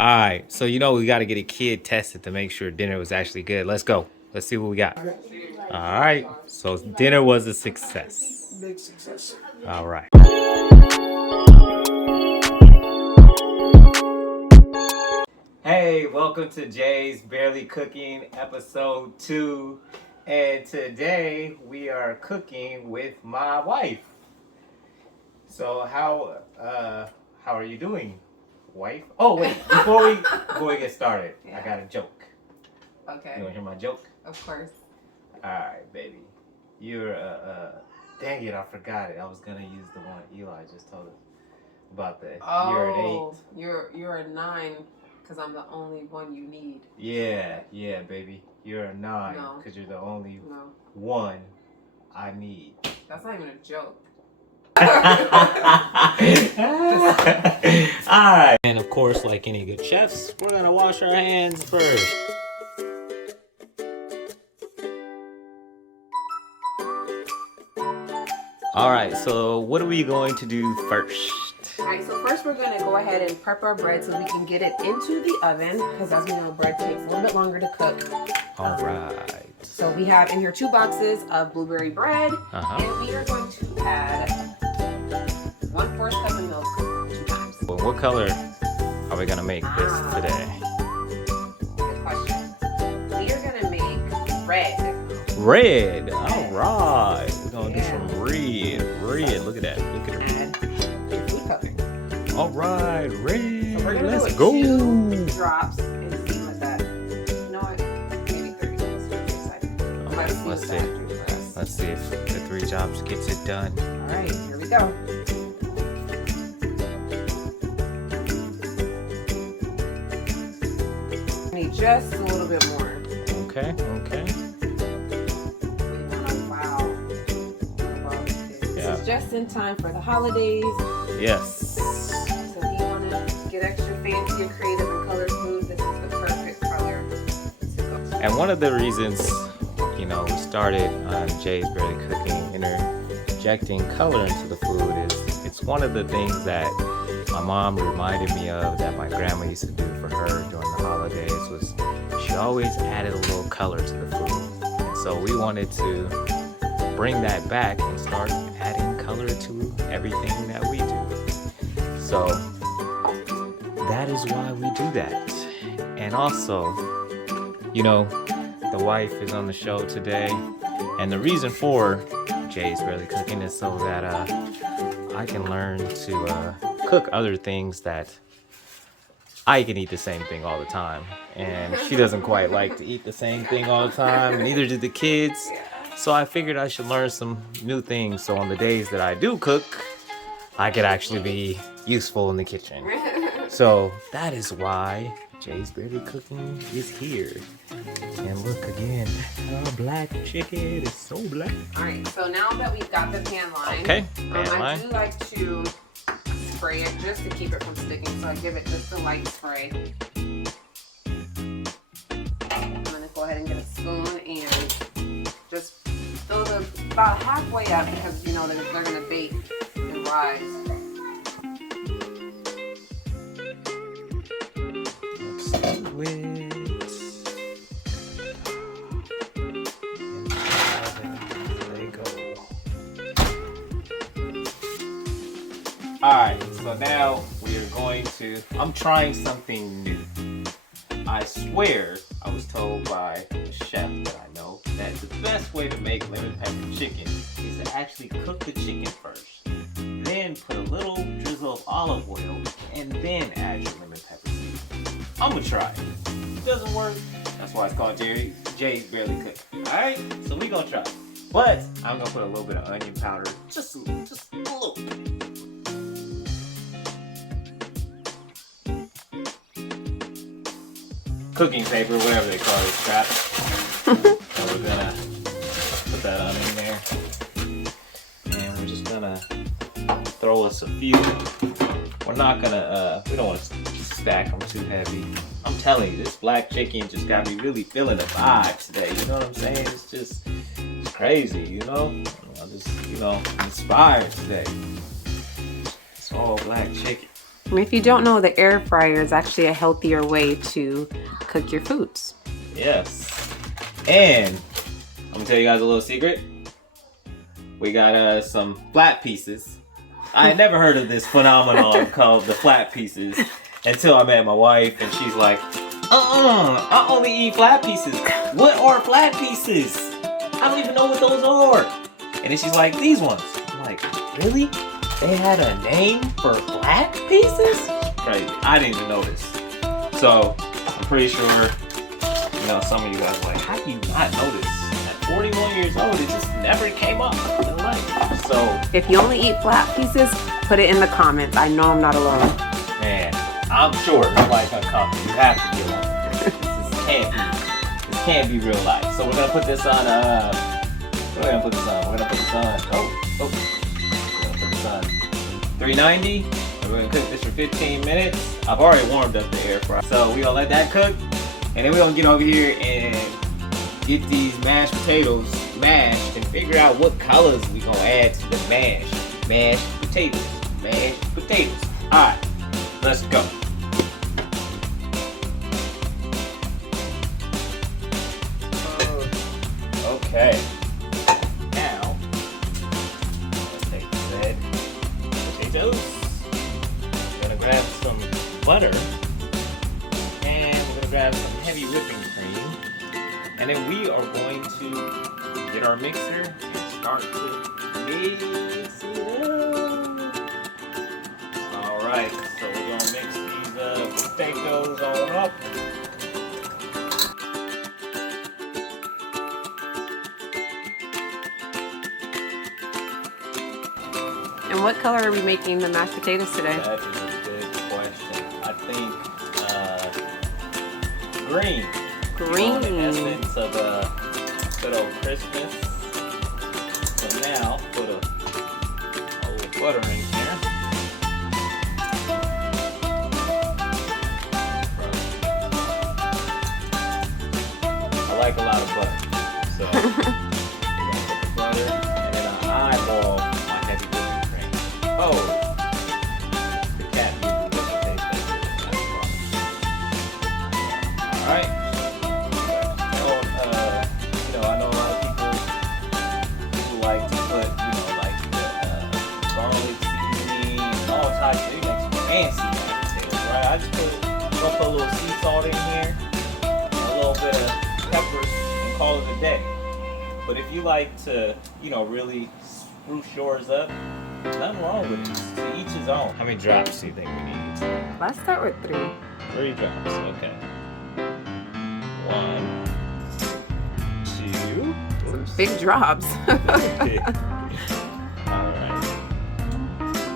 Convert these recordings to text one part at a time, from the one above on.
All right, so we got to get a kid tested to make sure dinner was actually good. Let's go. Let's see what we got. All right, so dinner was a success. Big success. All right. Hey, welcome to Jay's Barely Cooking episode 2. And today we are cooking with my wife. So how are you doing, wife? Oh wait, before we get started, I got a joke. Okay. You wanna hear my joke? Of course. Alright, baby. You're dang it, I forgot it. I was gonna use the one Eli just told us about the you're an 8. You're a 9 because I'm the only one you need. Yeah, baby. You're a 9 because you're the only one I need. That's not even a joke. Alright. And of course, like any good chefs, we're gonna wash our hands first. Alright, so what are we going to do first? Alright, so first we're going to go ahead and prep our bread so we can get it into the oven, because as we know, bread takes a little bit longer to cook. Alright. So we have in here 2 boxes of blueberry bread, and we are going to add 1/4 cup of milk 2 times. Well, what color are we going to make this today? Good question. We are going to make red. Red. Alright. We're going to do some red. Red. Look at that. Look at it. Your food coloring. Alright. Red. So we're going to Let's do go. 2 drops and see what that. You know what? Maybe 3. Let's see. Let's see if the 3 drops gets it done. Alright, here we go. Need just a little bit more. Okay. Wow. This is just in time for the holidays. Yes. So if you want to get extra fancy and creative and color food, this is the perfect color to go. And one of the reasons, we started on Jay's Barely Cooking, interjecting color into the food is it's one of the things that my mom reminded me of that my grandma used to do for her during the holidays was she always added a little color to the food. And so we wanted to bring that back and start adding color to everything that we do. So that is why we do that. And also, the wife is on the show today, and the reason for Jay's Barely Cooking is so that I can learn to cook other things that I can eat the same thing all the time, and she doesn't quite like to eat the same thing all the time, and neither do the kids. So I figured I should learn some new things, so on the days that I do cook, I could actually be useful in the kitchen. So that is why Jay's Barely Cooking is here. And look again, our black chicken is so black. Alright, so now that we've got the pan line, okay, I do like to spray it just to keep it from sticking, so I give it just a light spray. I'm going to go ahead and get a spoon and just fill it about halfway up because you know that they're going to bake and rise. Let's do it. Alright, so now we are I'm trying something new. I swear I was told by a chef that I know that the best way to make lemon pepper chicken is to actually cook the chicken first. Then put a little drizzle of olive oil and then add your lemon pepper seeds. I'm gonna try it. If it doesn't work, that's why it's called Jay's Barely Cooking. Alright, so we gonna try it. But I'm gonna put a little bit of onion powder, just a little bit. Cooking paper, whatever they call it, scrap. So we're gonna put that on in there. And we're just gonna throw us a few. We're not gonna, we don't want to stack them too heavy. I'm telling you, this black chicken just got me really feeling the vibe today. You know what I'm saying? It's crazy, I'm just, inspired today. It's all black chicken. And if you don't know, the air fryer is actually a healthier way to cook your foods. Yes. And I'm gonna tell you guys a little secret. We got some flat pieces. I had never heard of this phenomenon called the flat pieces until I met my wife, and she's like, I only eat flat pieces. What are flat pieces? I don't even know what those are. And then she's like, these ones. I'm like, really? They had a name for flat pieces? Crazy. I didn't even notice. So I'm pretty sure, you know, some of you guys are like, how do you not notice? At 41 years old, it just never came up in life. So if you only eat flat pieces, put it in the comments. I know I'm not alone. man, I'm sure nobody's gonna come. You have to be alone. This can't be real life. So we're gonna put this on. We're gonna put this on. We're gonna put this on. We're gonna put this on 390. And we're gonna cook this for 15 minutes. I've already warmed up the air fryer, so we're gonna let that cook, and then we're gonna get over here and get these mashed potatoes mashed and figure out what colors we gonna add to the mashed potatoes. All right, let's go. Okay. Now, let's take the said potatoes. We're gonna grab some butter, and we're gonna grab some heavy whipping cream, and then we are going to get our mixer and start to mix it up. All right, so we're gonna mix these potatoes on up. And what color are we making the mashed potatoes today? That is a good question. I think green. Green. The essence of good old Christmas. So now put a little butter in here. I like a lot of butter, so we're gonna put the butter and then I eyeball my heavy whipping cream. Oh, the cat usually doesn't taste that good. That's wrong. All right. I know a lot of people who like to put, like the garlic seasoning and all types of things, like fancy mashed potatoes, right? I just gonna put a little sea salt in here, and a little bit of peppers, and call it a day. But if you like to, really spruce yours up, nothing wrong with it. To each his own. How many drops do you think we need? Let's start with 3. 3 drops, okay. 1, 2. Oops. Big drops. Alright.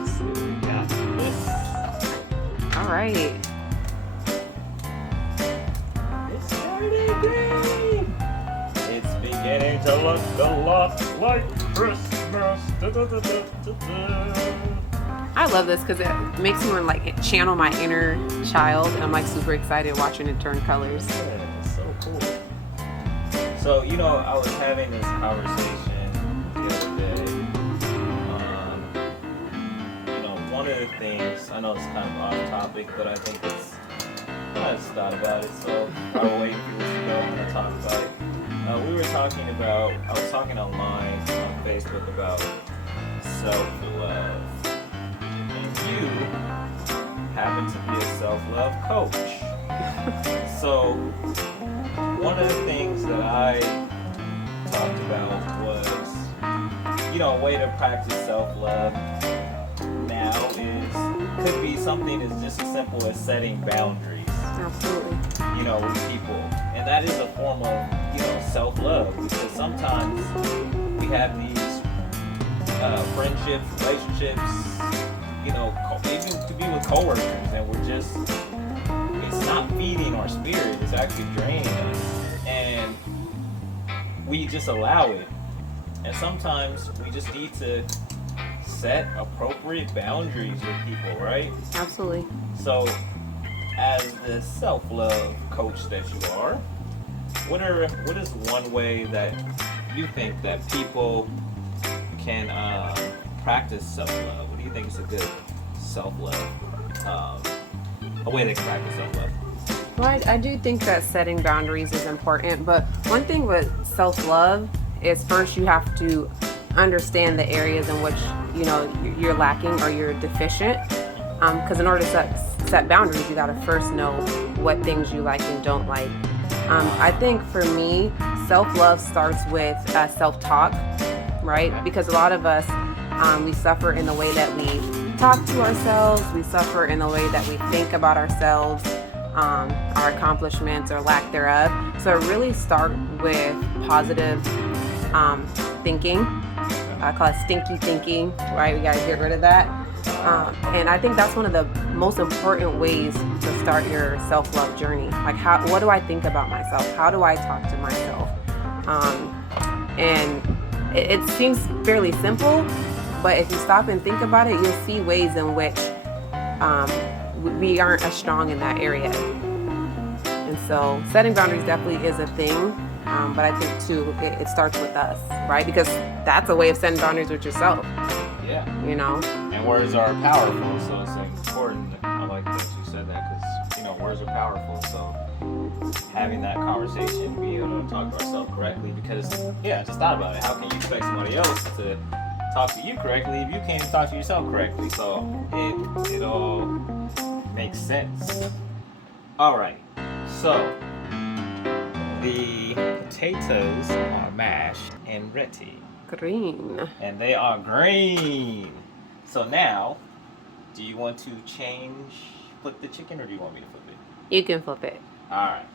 So we got this. All right. It's starting green. It's beginning to look a lot like Christmas. I love this because it makes me want to channel my inner child. I'm super excited watching it turn colors. Yeah, it's so cool. So, I was having this conversation the other day. One of the things, I know it's kind of off topic, but I think I just thought about it, so I'll wait for this to go and I'll talk about it. I was talking online on Facebook about self-love. And you happen to be a self-love coach. So, one of the things that I talked about was, a way to practice self-love now could be something as just as simple as setting boundaries. Absolutely. With people. And that is a form of, self-love, because sometimes we have these friendships, relationships, even to be with coworkers, and it's not feeding our spirit, it's actually draining us. And we just allow it. And sometimes we just need to set appropriate boundaries with people, right? Absolutely. So, as the self-love coach that you are, what is one way that you think that people can practice self-love? What do you think is a good self-love a way they can practice self-love. Well, I do think that setting boundaries is important, but one thing with self-love is first you have to understand the areas in which you're lacking or you're deficient. Because in order to set boundaries, you got to first know what things you like and don't like. I think for me, self-love starts with self-talk, right? Because a lot of us, we suffer in the way that we talk to ourselves. We suffer in the way that we think about ourselves, our accomplishments or lack thereof. So really start with positive thinking. I call it stinky thinking, right? We got to get rid of that. And I think that's one of the most important ways to start your self-love journey. Like, what do I think about myself? How do I talk to myself? And it seems fairly simple, but if you stop and think about it, you'll see ways in which we aren't as strong in that area. And so setting boundaries definitely is a thing, but I think too, it starts with us, right? Because that's a way of setting boundaries with yourself. Yeah. And words are powerful, so it's important. I like that you said that because, words are powerful. So having that conversation, being able to talk to ourselves correctly, because, just thought about it. How can you expect somebody else to talk to you correctly if you can't even talk to yourself correctly? So it all makes sense. All right. So the potatoes are mashed and ready. green. And they are green. So now, do you want to flip the chicken, or do you want me to flip it? You can flip it. All right.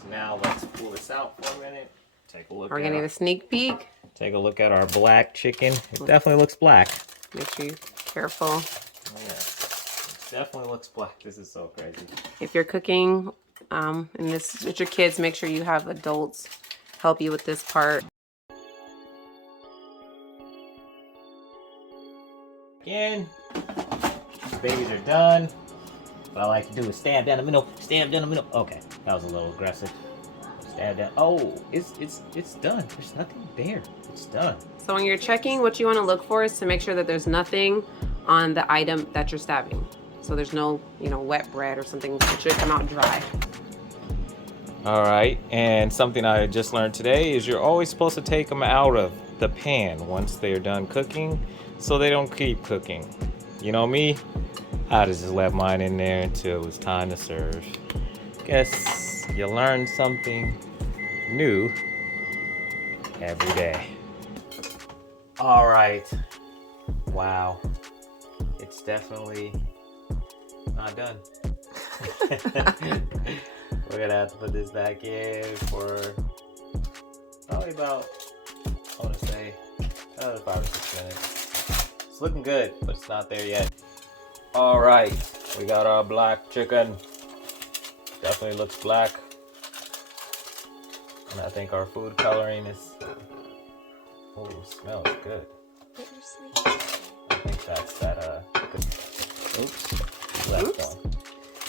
So now let's pull this out for a minute. Take a look. We're gonna get a sneak peek. Take a look at our black chicken. It definitely looks black. Make sure you're careful. Yeah, it definitely looks black. This is so crazy. If you're cooking, and this with your kids, make sure you have adults help you with this part. Again, babies are done. What I like to do is stab down the middle. Stab down the middle. Okay, that was a little aggressive. Stab down. Oh, it's done. There's nothing there. It's done. So when you're checking, what you want to look for is to make sure that there's nothing on the item that you're stabbing. So there's no, wet bread or something. It should come out dry. All right, and something I just learned today is you're always supposed to take them out of the pan once they're done cooking, so they don't keep cooking. You know me, I just left mine in there until it was time to serve. Guess you learn something new every day. All right, wow, it's definitely not done. We're gonna have to put this back in for probably about, I want to say, 5 or 6 minutes. It's looking good, but it's not there yet. All right, we got our black chicken. Definitely looks black. And I think our food coloring is, oh, smells good. I think that's that, oops, left one.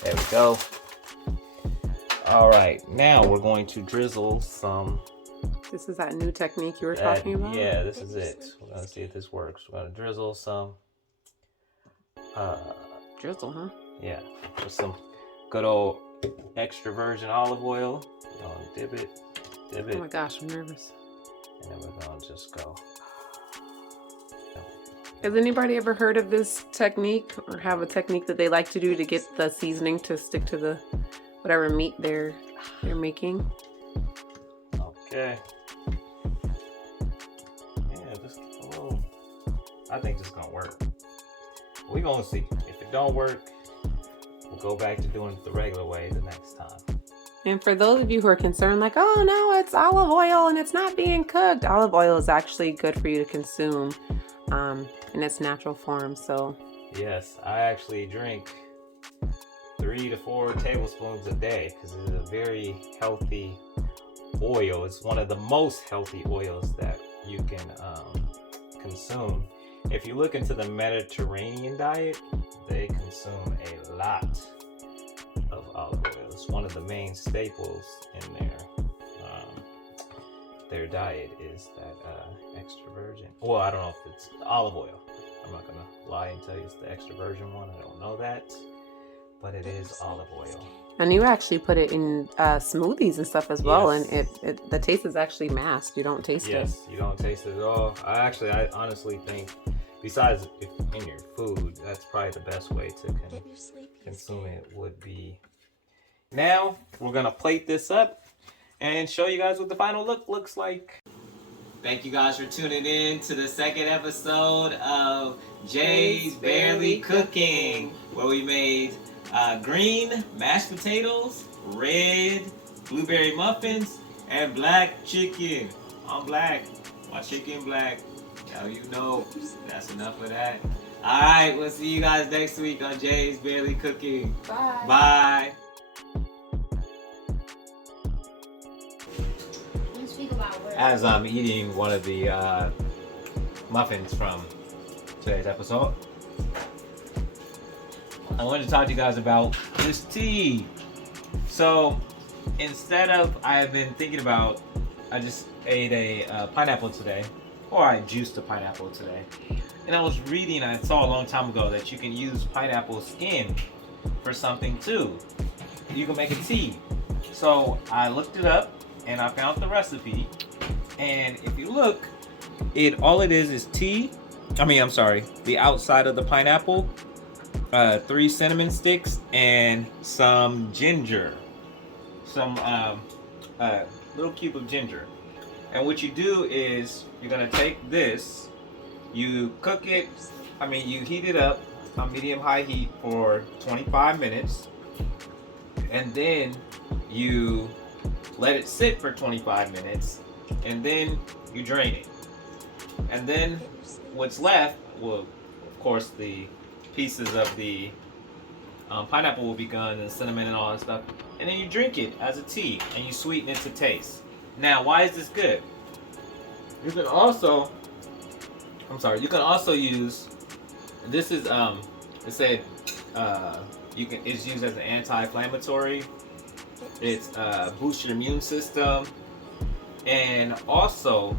There we go. All right, now we're going to drizzle some. This is that new technique you were talking about? Yeah, this is it. We're gonna see if this works. We're gonna drizzle some. Drizzle, huh? Yeah, just some good old extra virgin olive oil. We're gonna dip it. Oh my gosh, I'm nervous. And then we're gonna just go. Has anybody ever heard of this technique or have a technique that they like to do to get the seasoning to stick to the whatever meat they're making? Okay. Yeah, just a little. I think this is gonna work. We're gonna see. If it don't work, we'll go back to doing it the regular way the next time. And for those of you who are concerned, like, oh no, it's olive oil and it's not being cooked. Olive oil is actually good for you to consume in its natural form. So yes, I actually drink 3 to 4 tablespoons a day because it's a very healthy oil. It's one of the most healthy oils that you can consume. If you look into the Mediterranean diet, they consume a lot of olive oil. It's one of the main staples in their diet is that extra virgin. Well, I don't know if it's olive oil. I'm not gonna lie and tell you it's the extra virgin one. I don't know that. but it is olive oil. And you actually put it in smoothies and stuff as well, Yes. and the taste is actually masked. You don't taste it. Yes, you don't taste it at all. I honestly think, besides if in your food, that's probably the best way to consume it would be. Now we're gonna plate this up and show you guys what the final look looks like. Thank you guys for tuning in to the second episode of Jay's Barely Cooking, where we made green mashed potatoes, red blueberry muffins, and black chicken. I'm black. My chicken black. Now you know. That's enough of that. Alright, we'll see you guys next week on Jay's Barely Cooking. Bye. Bye. As I'm eating one of the muffins from today's episode, I wanted to talk to you guys about this tea. So instead of, I've been thinking about, I just ate a pineapple today, or I juiced a pineapple today. And I was reading, I saw a long time ago that you can use pineapple skin for something too. You can make a tea. So I looked it up and I found the recipe. And if you look, all it is tea. The outside of the pineapple, 3 cinnamon sticks, and some ginger, some little cube of ginger. And what you do is you're gonna take this, you cook it. You heat it up on medium-high heat for 25 minutes, and then you let it sit for 25 minutes. And then you drain it. And then what's left will, of course, the pieces of the pineapple will be gone, and cinnamon and all that stuff. And then you drink it as a tea, and you sweeten it to taste. Now, why is this good? You can also use, this is, it said, it's used as an anti-inflammatory. It's boosts your immune system. And also,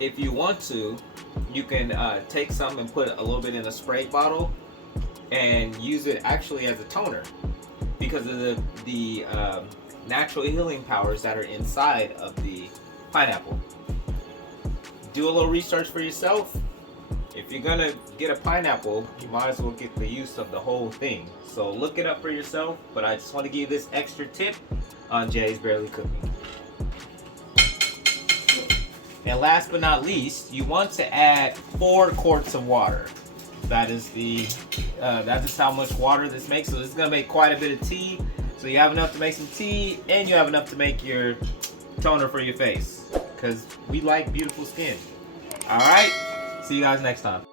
if you want to, you can take some and put a little bit in a spray bottle and use it actually as a toner because of the natural healing powers that are inside of the pineapple. Do a little research for yourself. If you're gonna get a pineapple, you might as well get the use of the whole thing. So look it up for yourself, but I just want to give you this extra tip on Jay's Barely Cooking. And last but not least, you want to add 4 quarts of water. That is how much water this makes. So this is gonna make quite a bit of tea. So you have enough to make some tea, and you have enough to make your toner for your face. Because we like beautiful skin. All right, see you guys next time.